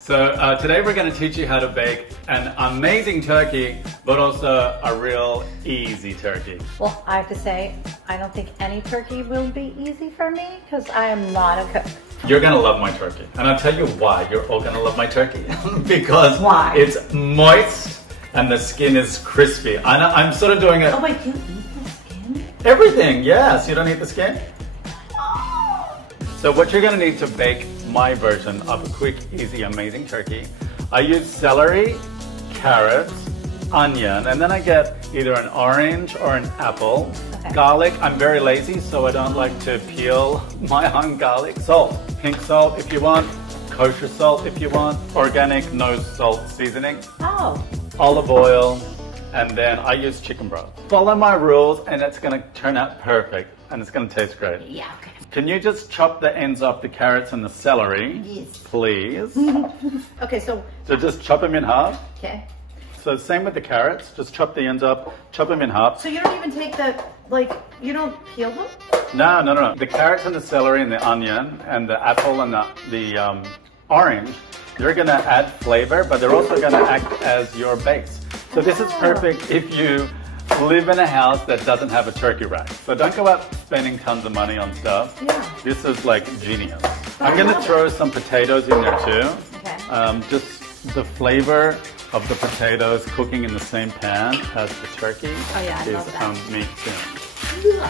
So today we're going to teach you how to bake an amazing turkey, but also a real easy turkey. Well, I have to say, I don't think any turkey will be easy for me because I am not a cook. You're going to love my turkey. And I'll tell you why you're all going to love my turkey. Because Why? It's moist and the skin is crispy. I'm sort of doing it. Oh wait, you eat the skin? Everything, yes. You don't eat the skin? So what you're going to need to bake my version of a quick, easy, amazing turkey, I use celery, carrots, onion, and then I get either an orange or an apple. Okay. Garlic, I'm very lazy, so I don't like to peel my own garlic. Salt, pink salt if you want, kosher salt if you want, organic no salt seasoning. Oh. Olive oil, and then I use chicken broth. Follow my rules and it's going to turn out perfect and it's going to taste great. Yeah, okay. Can you just chop the ends off the carrots and the celery? Yes. Please. Okay, so just chop them in half. okay. So same with the carrots, just chop the ends up, chop them in half. So you don't even take the, like, you don't peel them? No. The carrots and the celery and the onion and the apple and the orange, they're going to add flavor, but they're also going to act as your base. So this is perfect if you live in a house that doesn't have a turkey rack. So don't go out spending tons of money on stuff. Yeah. This is like genius. I'm going to throw some potatoes in there too. Okay. Just the flavor of the potatoes cooking in the same pan as the turkey I love that. me too.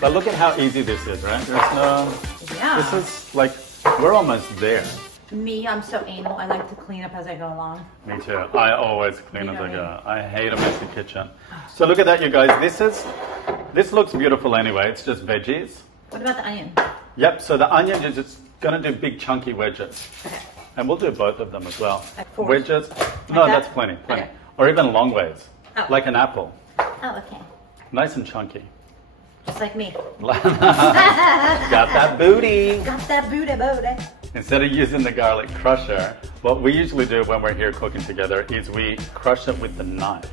But look at how easy this is, right? There's no... Yeah. This is like, we're almost there. Me, I'm so anal. I like to clean up as I go along. Me too. I always clean as I You know go. I hate a messy kitchen. So look at that, you guys. This looks beautiful anyway. It's just veggies. What about the onion? Yep. So the onion, you're just gonna do big chunky wedges, Okay. and we'll do both of them as well. Like four? Wedges. No, that? that's plenty. Okay. Or even long ways, Oh. like an apple, Oh, okay. nice and chunky. Just like me. Got that booty. Got that booty. Instead of using the garlic crusher, what we usually do when we're here cooking together is we crush it with the knife.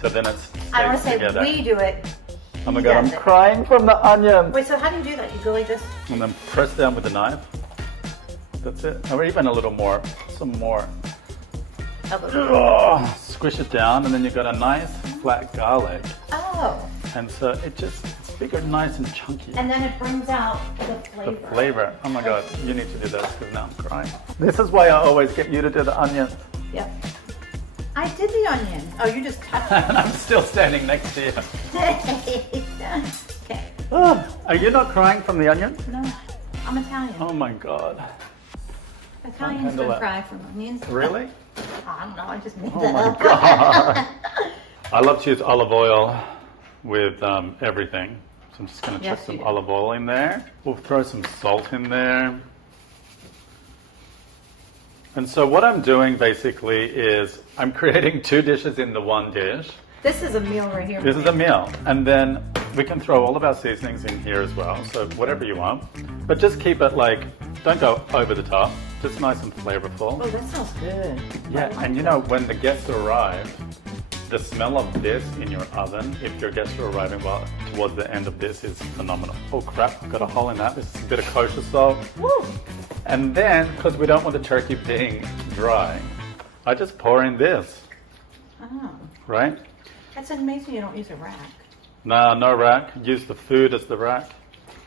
So then it I want stays to say together. we do it. Oh my He god, I'm does it. crying from the onion. Wait, so how do you do that? You go like this? And then press down with the knife. That's it. Or even a little more. Some more. Oh, squish it down, and then you've got a nice flat garlic. Oh. And so it's bigger, nice and chunky. And then it brings out the flavor. The flavor. Oh my god, you need to do this because now I'm crying. This is why I always get you to do the onion. Yep. I did the onion. Oh, you just touched it. And I'm still standing next to you. Okay. Oh, are you not crying from the onion? No, I'm Italian. Oh my god. Italians handle don't it. cry from onions. Really? I don't know, I just made Oh that my up. god. I love to use olive oil with everything. So I'm just going to Yes, chuck some you do. olive oil in there. We'll throw some salt in there. And so what I'm doing basically is I'm creating two dishes in the one dish. This is a meal right here. This is a meal. And then we can throw all of our seasonings in here as well. So whatever you want. But just keep it like, don't go over the top. Just nice and flavorful. Oh, that sounds good. Yeah, and you know, when the guests arrive, the smell of this in your oven, if your guests are arriving towards the end of this, is phenomenal. Oh crap, got a hole in that. This is a bit of kosher salt. Woo! And then, because we don't want the turkey being dry, I just pour in this, Oh, right? that's amazing you don't use a rack. No rack. Use the food as the rack.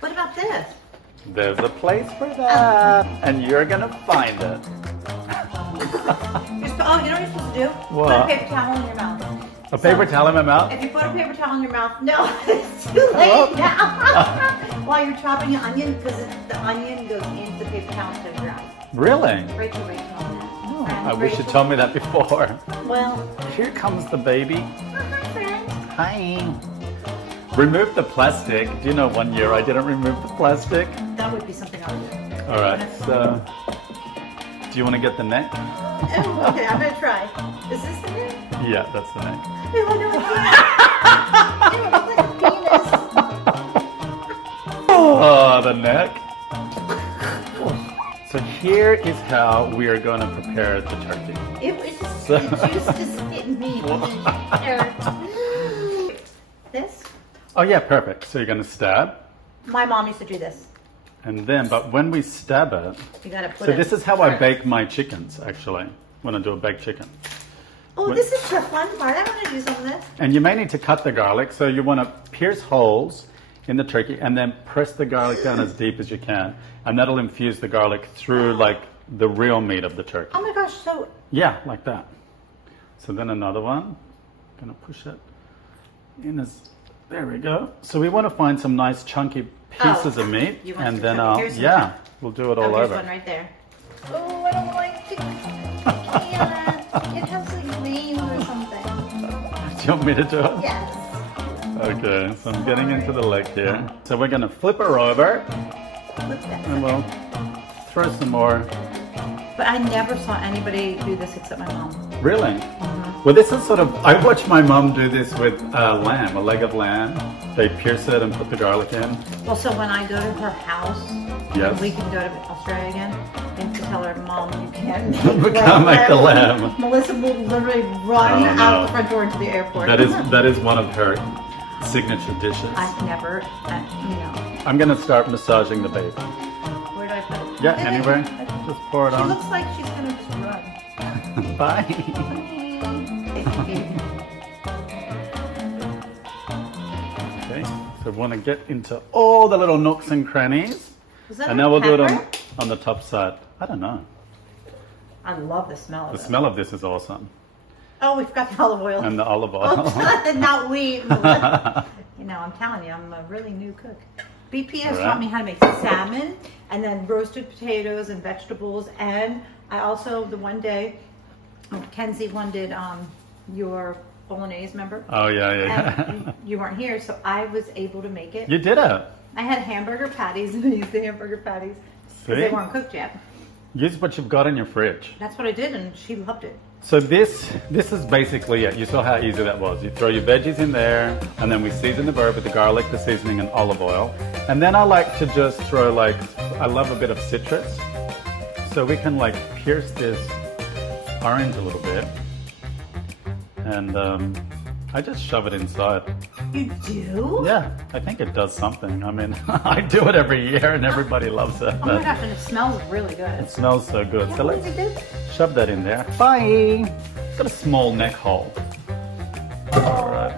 What about this? There's a place for that, and you're gonna find it. Oh, you know what you're supposed to do? What? Put a paper towel in your mouth. A paper towel in my mouth? If you put a paper towel in your mouth, no, it's too late now. While you're chopping the onion, because the onion goes into the paper towel instead of your eyes. Really? Rachel on that. I wish you told me that before. Well, Here comes the baby. hi, friend. Hi. Remove the plastic. Do you know 1 year I didn't remove the plastic? That would be something I would do. All right, so do you want to get the neck? Oh, okay, I'm gonna try. Is this the neck? Yeah, that's the neck. Ew, no, Ew, it looks like a penis. Oh, the neck. So here is how we are going to prepare the turkey. It was just the juice just hit me. This? Oh yeah, perfect. So you're going to stab. My mom used to do this. And then, but when we stab it, You gotta put so it this is how I first. bake my chickens, actually, when I do a baked chicken. Oh, this is the fun part. I want to do some of this. And you may need to cut the garlic, so you want to pierce holes in the turkey and then press the garlic down as deep as you can. And that'll infuse the garlic through like the real meat of the turkey. Oh my gosh, so Yeah, like that. So then another one. Gonna push it in as, there we go. So we want to find some nice chunky pieces of meat, you want and some then chunky? Here's some yeah, chunky. we'll do it all here's over. one right there. Oh, I don't like chicken. It has like veins or something. Do you want me to do it? Yes. Okay, so I'm getting into the leg here. So we're gonna flip her over, Flip that. and we'll throw some more. But I never saw anybody do this except my mom. Really? Well, this is sort of, I watched my mom do this with lamb, a leg of lamb. They pierce it and put the garlic in. Well, so when I go to her house, Yes. we can go to Australia again, and to tell her, Mom, you can't We can't make the lamb. Melissa will literally run Oh, out no. the front door into the airport. That is one of her signature dishes. I've never, I'm gonna start massaging the baby. Where do I put it? Yeah, anywhere. Just pour it She on. looks like she's gonna just run. Bye. Okay, so we want to get into all the little nooks and crannies. Was that And a now we'll do it pepper? on the top side. I don't know. I love the smell of The it. smell of this is awesome. Oh, we forgot the olive oil. And the olive oil. Not we. Melissa. You know, I'm telling you, I'm a really new cook. BP has Right. taught me how to make salmon and then roasted potatoes and vegetables. And I also, the one day, Kenzie did your bolognese, remember? Oh, yeah. And you weren't here, so I was able to make it. You did it. I had hamburger patties, and I used the hamburger patties because they See? weren't cooked yet. Use what you've got in your fridge. That's what I did, and she loved it. So this is basically it. You saw how easy that was. You throw your veggies in there, and then we season the bird with the garlic, the seasoning, and olive oil. And then I like to just throw I love a bit of citrus. So we can pierce this orange a little bit. And I just shove it inside. You do? Yeah, I think it does something. I mean, I do it every year and everybody loves it. Oh my gosh, and it smells really good. It smells so good. So let's What did you do? shove that in there. Bye! It's got a small neck hole. Alright.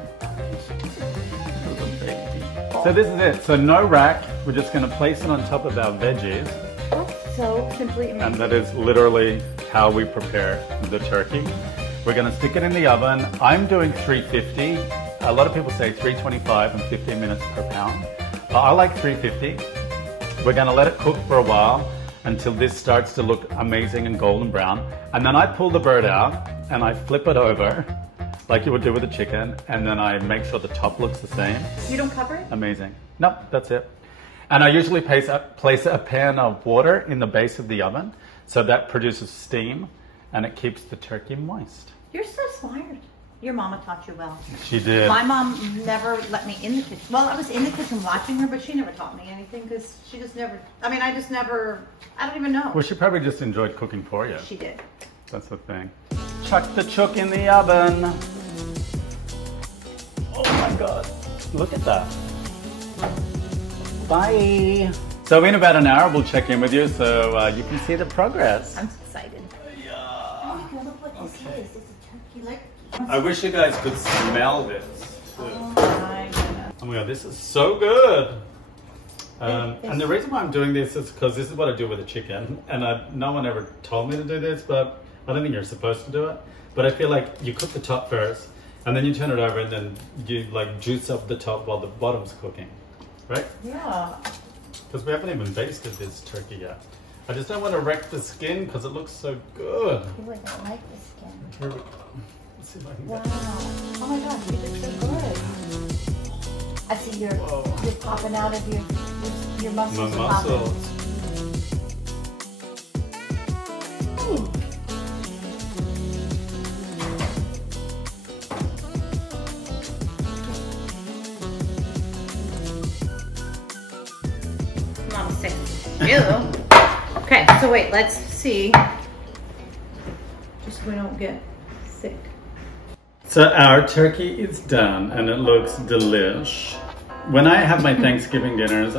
So this is it. So no rack. We're just going to place it on top of our veggies. That's so simply amazing. And that is literally how we prepare the turkey. We're going to stick it in the oven. I'm doing 350. A lot of people say 325 and 15 minutes per pound. But I like 350. We're going to let it cook for a while until this starts to look amazing and golden brown. And then I pull the bird out and I flip it over like you would do with a chicken. And then I make sure the top looks the same. You don't cover it? Amazing. Nope, that's it. And I usually place a pan of water in the base of the oven so that produces steam and it keeps the turkey moist. You're so smart. Your mama taught you well. She did. My mom never let me in the kitchen. Well, I was in the kitchen watching her, but she never taught me anything because she just never, I don't even know. Well, she probably just enjoyed cooking for you. She did. That's the thing. Chuck the chook in the oven. Oh my God. Look at that. Bye. So in about an hour, we'll check in with you so you can see the progress. I'm excited. Yeah. Oh, look what this is. It's a turkey leg. I wish you guys could smell this too. Oh my goodness. Oh my God, this is so good. And the reason why I'm doing this is because this is what I do with a chicken. And no one ever told me to do this, but I don't think you're supposed to do it. But I feel like you cook the top first, and then you turn it over, and then you juice up the top while the bottom's cooking, right? Yeah. Because we haven't even basted this turkey yet. I just don't want to wreck the skin because it looks so good. I feel like I like the skin. Here we go. Let's see if I can Wow. get Oh my gosh, you did so good. I see you're popping out of your muscles. my are popping. muscles. Ooh. Mom's sick. Ew. Okay, so wait, let's see. Just so we don't get sick. So our turkey is done and it looks delish. When I have my Thanksgiving dinners,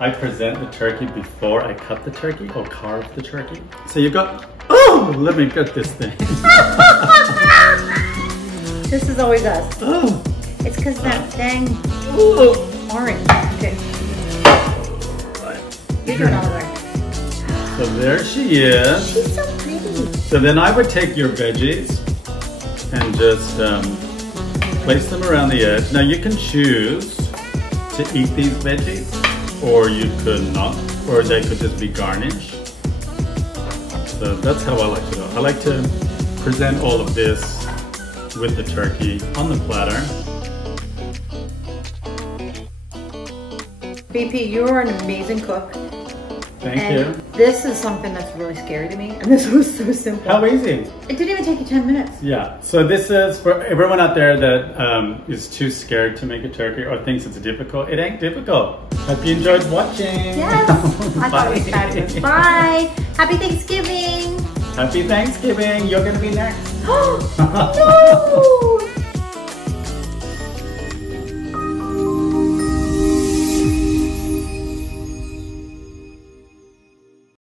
I present the turkey before I cut the turkey or carve the turkey. So you got, oh, let me get this thing. This is always us. Oh. It's because that dang orange. Okay. You're doing all the work. So there she is. She's so pretty. So then I would take your veggies and just place them around the edge. Now you can choose to eat these veggies, or you could not, or they could just be garnished. So that's how I like to do it. I like to present all of this with the turkey on the platter. BP, you're an amazing cook. Thank you. This is something that's really scary to me, and this was so simple. How easy. It didn't even take you 10 minutes. Yeah, so this is for everyone out there that is too scared to make a turkey or thinks it's difficult. It ain't difficult. Hope you enjoyed watching. Yes, I thought it was fabulous. Bye. Happy Thanksgiving. Happy Thanksgiving. You're going to be next. No!